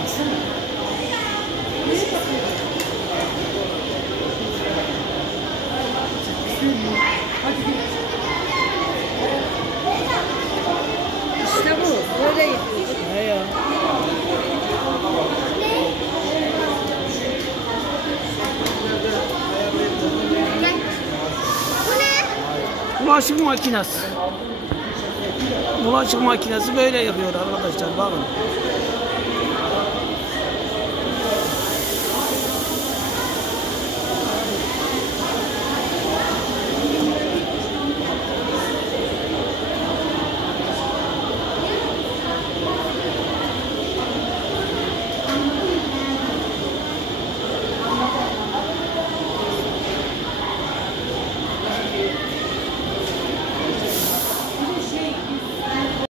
Baksana. İşte bu. Böyle yapıyorduk. He ya. Bulaşık makinesi. Bulaşık makinesi böyle yapıyor arkadaşlar, bakın.